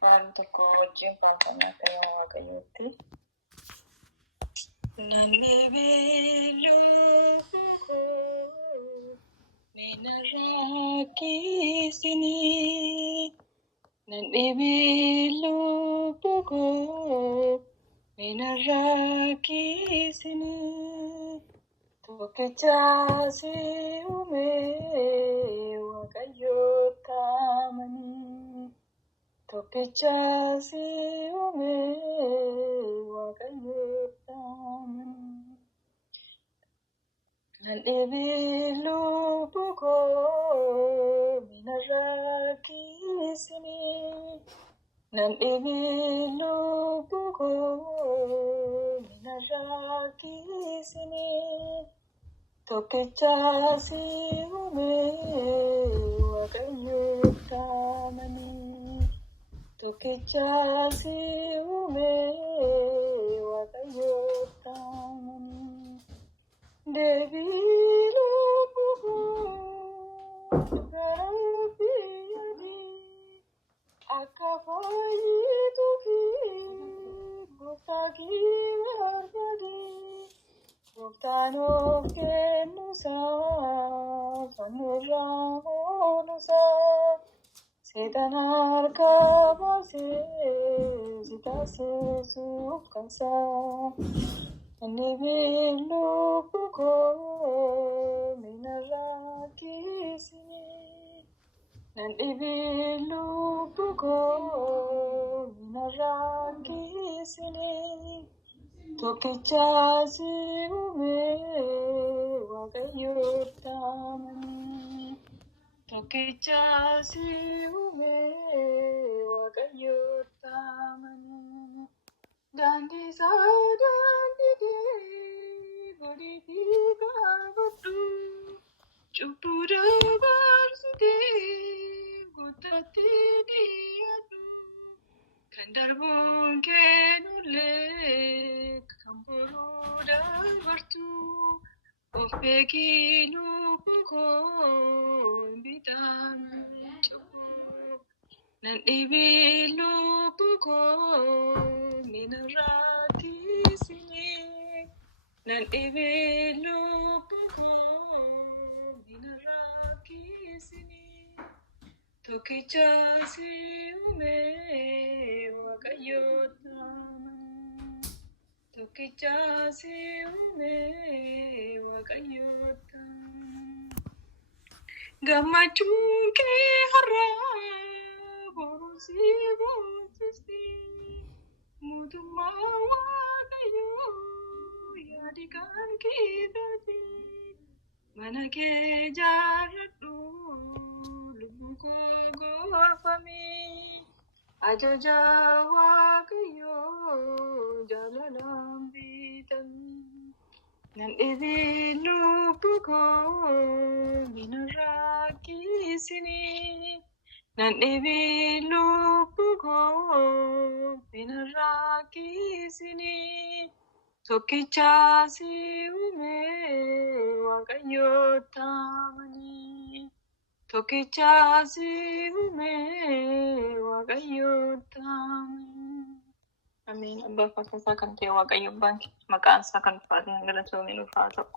Tokko wajjin faarfannaa ta'ee waaqayyootti. Namni beeluu koo mina rakkisanii, namni beeluu koo mina rakkisanii, tokkicha si uumee waaqayyoota amanii. Tokkicha si uumee waaqayyoota amanii. Nandhibee lubbuu koo mina rakkisanii, nandhibee lubbuu koo mina rakkisanii, tokkicha si uumee waaqayyoota amanii. Tokkicha si uumee waaqayyoota amanii. Deebii lubbuu koo gara biyyaanii akka fayyituufi gooftaa kee barbaadee, gooftaan of kennuusaa fannoorraa ooluusaa. Seetaan harka baasee si taasisuuf kansaa. Nandhibee lubbuu koo mina rakkisanii, nandhibee lubbuu koo mina rakkisanii, tokkicha si uumee waaqayyoota amanii. Tokkicha si uumee waaqayyoota amanii. Daandii isaa daandii godhiitii gaafadhu, cubbuu dabarsitee guuttaatti dhiyaadhu. Kan darbuun kennullee kan boruu dabartu, of beekii lubbuu koo bitaan cubbuu. Nandhibee lubbuu koo mina rakkisanii, nandhibee lubbuu koo mina rakkisanii, tokkicha si uumee waaqayyoota amanii. Tokkicha si uumee waaqayyoota amanii. Gammachuun kee har'aa boruu si boonsisti, mootummaa waaqayyoo yaadi kan kee taate. Mana kee jaalladhu lubbuu koo gorfamee, ajaja waaqayyoo jaalalaan bitamee. Nandhibee lubbuu koo mina rakkisanii, nandhibee lubbuu koo mina rakkisanii, tokkicha si uumee waaqayyoota amanii. Tokkicha si uumee waaqayyoota amanii. Ameen. Abbaa Waaqaa kan ta'e waaqayyo abbaan keenya maqaan isaa kan ulfaatu galatoomee nuuf haa ta'u.